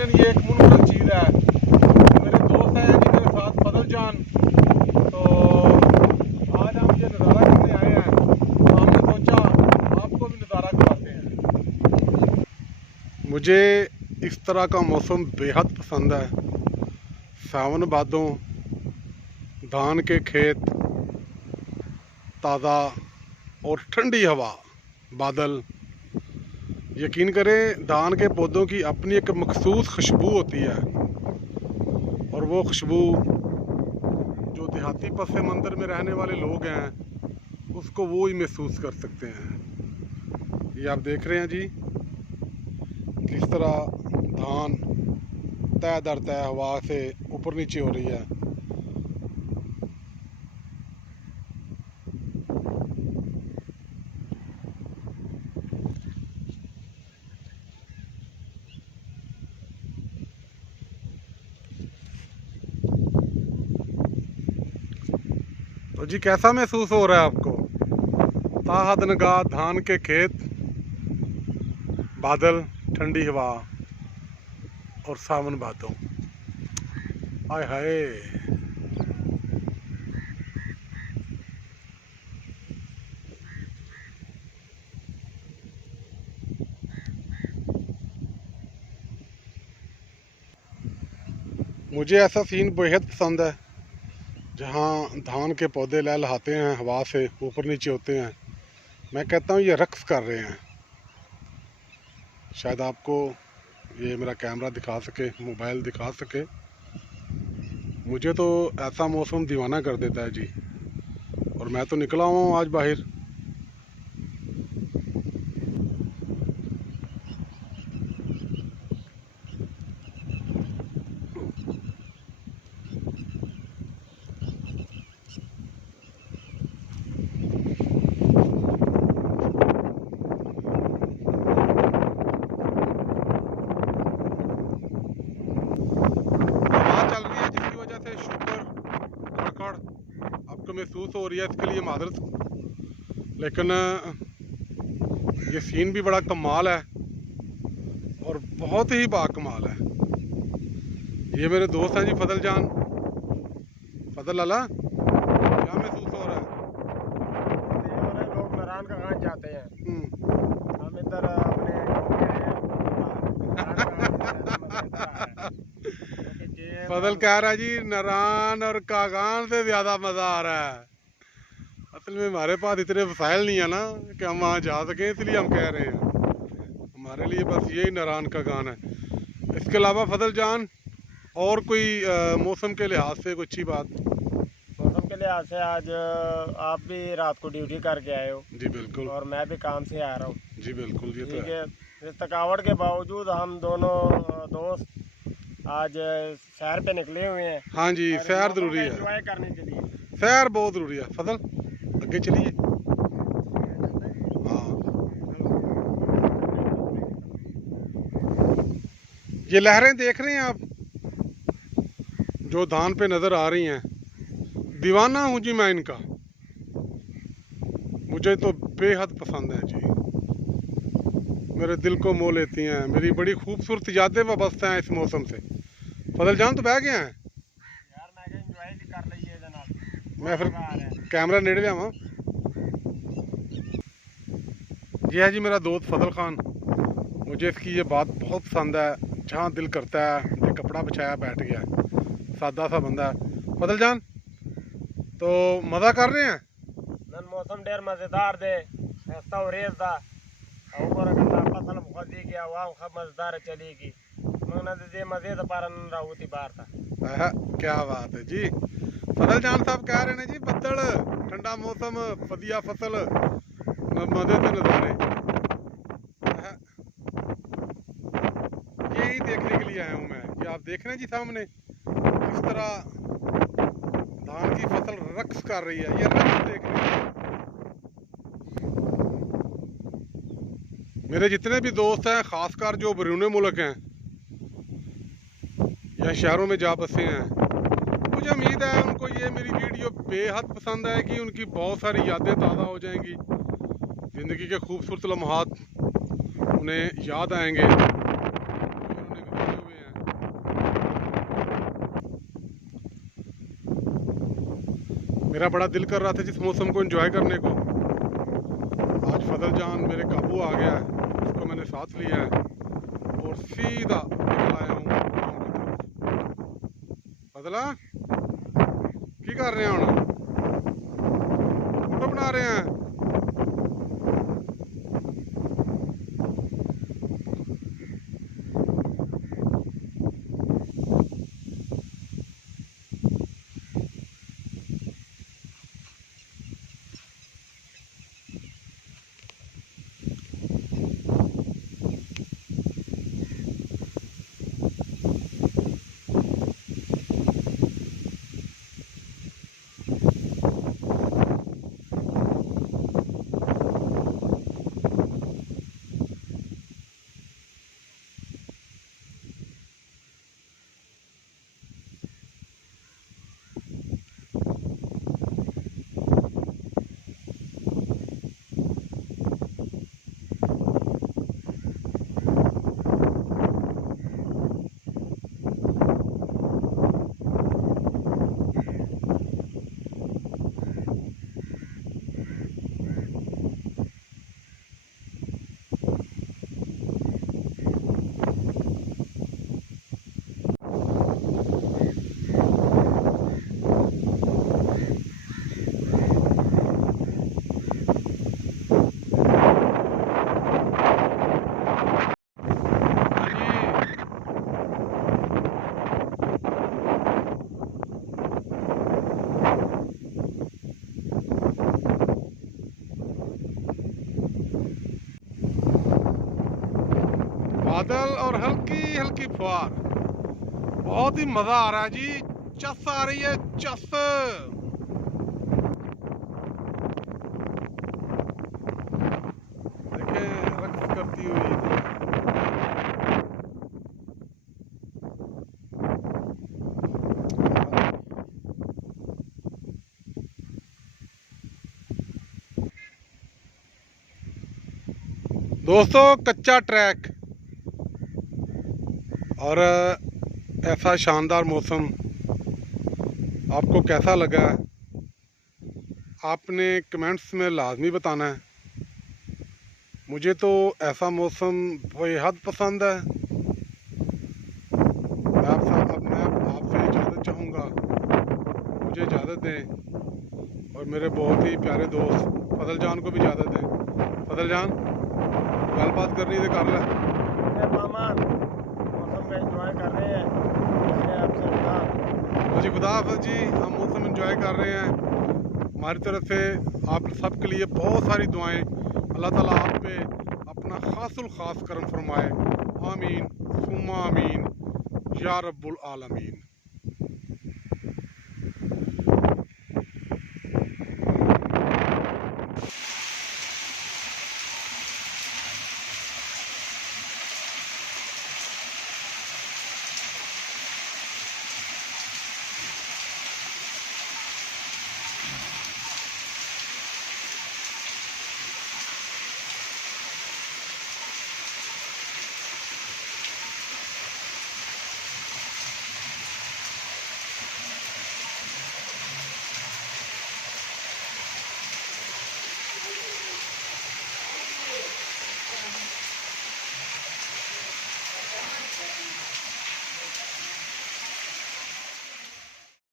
यकीनन ये एक मुनफरद चीज़ है। मेरे दोस्त हैं जी मेरे साथ, फजल जान। तो आज हम ये नज़ारा करने आए हैं, तो हमने सोचा आपको भी नज़ारा कराते हैं। मुझे इस तरह का मौसम बेहद पसंद है। सावन भादों, धान के खेत, ताज़ा और ठंडी हवा, बादल। यकीन करें, धान के पौधों की अपनी एक मखसूस खुशबू होती है, और वो खुशबू जो देहाती पस मंज़र में रहने वाले लोग हैं उसको वो ही महसूस कर सकते हैं। ये आप देख रहे हैं जी किस तरह धान तय दर तय हवा से ऊपर नीचे हो रही है। तो जी कैसा महसूस हो रहा है आपको? ताहत नगाह धान के खेत, बादल, ठंडी हवा और सावन भादों। आय हाय। मुझे ऐसा सीन बेहद पसंद है जहाँ धान के पौधे लहलहाते हैं, हवा से ऊपर नीचे होते हैं। मैं कहता हूँ ये रक्स कर रहे हैं। शायद आपको ये मेरा कैमरा दिखा सके, मोबाइल दिखा सके। मुझे तो ऐसा मौसम दीवाना कर देता है जी। और मैं तो निकला हूँ आज बाहर। हवा चल रही है जिसकी वजह से शुगर खड़खड़ आपको महसूस हो रही है, इसके लिए माजरत। लेकिन ये सीन भी बड़ा कमाल है और बहुत ही बाकमाल है। ये मेरे दोस्त हैं जी फजल जान। फजल लाला, क्या महसूस हो रहा है? लोग नारायण का गांव जाते हैं, हम्म। हम इधर अपने फजल कह रहा है जी नारायण और कागान से ज्यादा मजा आ रहा है। असल में हमारे पास इतने वसाइल नहीं है ना कि हम वहाँ जा सकें, इसलिए हम कह रहे हैं। हमारे लिए बस यही नारायण का गान है। इसके अलावा फजल जान और कोई मौसम के लिहाज से कोई अच्छी बात? मौसम के लिहाज से आज आप भी रात को ड्यूटी करके आए हो जी बिल्कुल। और मैं भी काम से आ रहा हूँ। जी बिल्कुल, ये तो ठीक है। है, इस थकावट के बावजूद हम दोनों दोस्त आज सैर पे निकले हुए हैं। हाँ जी, और इस सैर मौसम जरूरी का है। एंजॉय करने के लिए सैर बहुत जरूरी है। फजल आगे चलिए। हाँ, ये लहरें देख रहे हैं आप जो धान पे नजर आ रही हैं, दीवाना हूँ जी मैं इनका। मुझे तो बेहद पसंद है जी, मेरे दिल को मोह लेती हैं। मेरी बड़ी खूबसूरत यादें वाबस्ता हैं इस मौसम से। फजल जान तो बह गए हैं। यार मैं एंजॉय कर लीजिए जनाब, मैं फिर मजा आ रहा है। कैमरा नेड़े लिया। ये है जी मेरा दोस्त फजल खान। मुझे इसकी ये बात बहुत पसंद है, जहाँ दिल करता है ये कपड़ा बिछाया बैठ गया। सादा सा बंदा है फजल जान। तो मज़ा कर रहे हैं। नन मौसम ढेर मजेदार दे, ऐसा हो रेस दा ऊपर अगर फसल खुदी गया वहाँ खब मजेदार चलेगी मंगना दे मजे तो पारन राहुती बार था। क्या बात है जी। फजल जान साहब कह रहे हैं जी बदल, ठंडा मौसम, फदिया फसल, मजे के नज़ारे। अह, यही देखने के लिए आया हूँ मैं। ये आप देख रहे हैं जी सामने किस तरह धान की फसल रक्स कर रही है। ये रक्स देख रहे हैं। मेरे जितने भी दोस्त हैं, खासकर जो बैरून मुल्क हैं या शहरों में जा बसे हैं, मुझे उम्मीद है उनको ये मेरी वीडियो बेहद पसंद आएगी। उनकी बहुत सारी यादें ताज़ा हो जाएंगी, ज़िंदगी के खूबसूरत लम्हात उन्हें याद आएंगे जो उन्होंने गुज़रे हुए हैं। मेरा बड़ा दिल कर रहा था जिस मौसम को एंजॉय करने को। आज फजल जान मेरे काबू आ गया है, उसको मैंने साथ लिया है और सीधा निकल आया हूँ गाँव की तरफ। फजला की कर रहे हैं हम? फोटो बना रहे हैं। बादल और हल्की हल्की फुहार, बहुत ही मजा आ रहा है जी। चस आ रही है, चस। देखें रक्स करती हुई। दोस्तों कच्चा ट्रैक और ऐसा शानदार मौसम आपको कैसा लगा आपने कमेंट्स में लाजमी बताना है। मुझे तो ऐसा मौसम बेहद पसंद है। मैं आपसे इजाज़त चाहूँगा, मुझे इजाज़त दें और मेरे बहुत ही प्यारे दोस्त फजल जान को भी इजाज़त दें। फजल जान गलबात करनी तो कर ले। मामा मौसम का एंजॉय कर रहे हैं, इसलिए आपसे खुदा। जी खुदा हाफ़िज़ जी, हम मौसम एंजॉय कर रहे हैं। हमारी तरफ से आप सबके लिए बहुत सारी दुआएं। अल्लाह ताला आप पे अपना खासुल खास करम फरमाए। आमीन सुम्मा आमीन या रब्बुल आलमीन।